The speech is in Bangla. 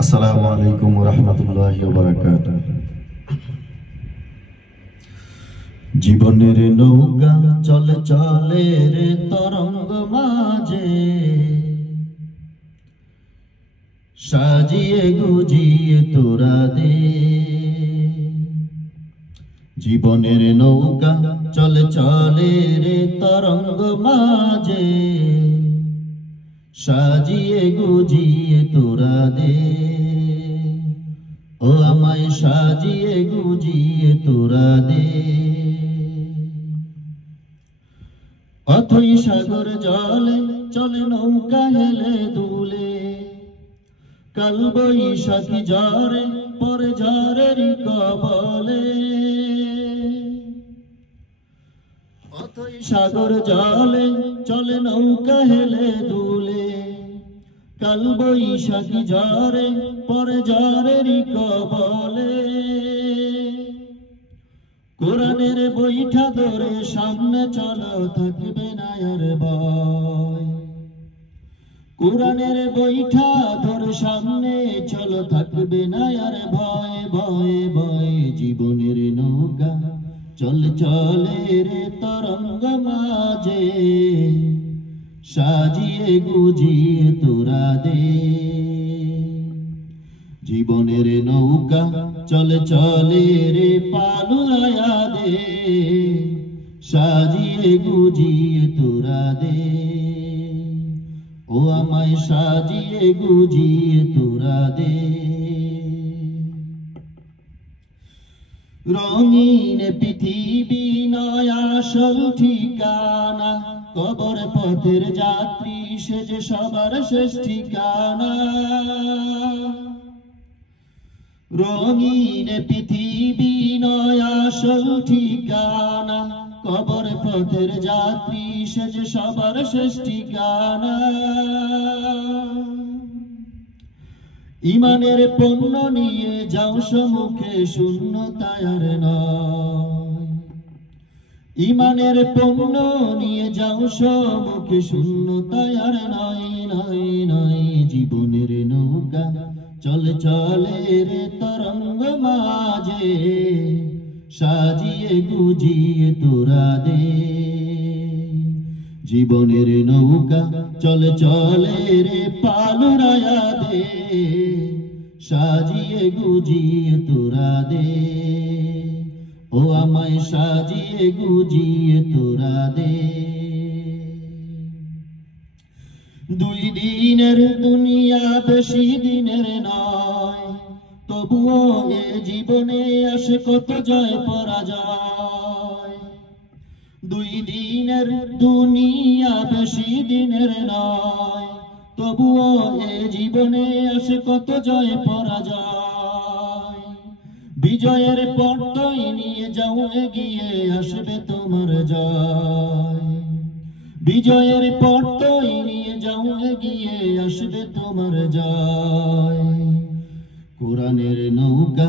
আসসালামু আলাইকুম রহমতুল্লাহ জীবনের নৌকা চলে চলে রে তরঙ্গ মাঝে, সাজিয়ে গুজিয়ে তোরা দে। জীবনের নৌকা চলে চলে রে তরঙ্গ মাঝে সাজিয়ে গুজিয়ে তোরা দে। ও আমায় সাজিয়ে গুজিয়ে তোরা দে। অথই সাগর জলে চলে, নৌকা হেলে দুলে। কাল বৈশাখী ঝরে পরে ঝড়ের কবলে। অথই সাগর জলে চলে, নৌকা হেলে দুলে। কাল বৈশাখী ঝরে পরে ঝড়ের কবলে। কোরআনের বৈঠা ধরে সামনে চলো, থাকবে না ভয়। কোরআনের বইটা ধরে সামনে চলো, থাকবে না আর ভয় ভয় ভয়। জীবনের নৌকা চল, চলে রে তরঙ্গ মাঝে। সাজিয়ে গুজিয়ে তোরা দে জীবনের নৌকা চলে চলে রে পালুয়া দে। সাজিয়ে গুজিয়ে তোরা দে। ও আমায় সাজিয়ে গুজিয়ে তোরা দে। রঙিন পৃথিবী নয় আসল ঠিকানা। কবর পথের যাত্রী, সে সবার শেষ ঠিকানা। রঙিন পৃথিবী নয় আসল ঠিকানা। কবর পথের যাত্রী, সে সবার শেষ ঠিকানা। ইমানের পণ্য নিয়ে যাও সম্মুখে শূন্য তায়ার নয়। ইমানের পণ্য নিয়ে যাও সম্মুখে শূন্য তায়ার নয় নয় নয়। জীবনের নৌকা চলে চলে রে তরঙ্গ মাঝে, সাজিয়ে গুজিয়ে তোরা দে জীবনের নৌকা, চলে চলে রে পালুরায়া দে সাজিয়ে গুজিয়ে তোরা দে। ও আমায় সাজিয়ে গুজিয়ে তোরা দে। দুই দিনের দুনিয়া বেশি দিনের নয়, তবুও এ জীবনে আসে কত জয় পরাজয়। দুই দিনের দুনিয়া বেশি দিনের নয়। তবুও এ জীবনে আসে কত জয় পরাজয়। বিজয়ের পট্টই নিয়ে যাও, এগিয়ে আসবে তোমার জয়। বিজয়ের পট্টই নিয়ে যাও, এগিয়ে আসবে তোমার জয়। কোরআনের নৌকা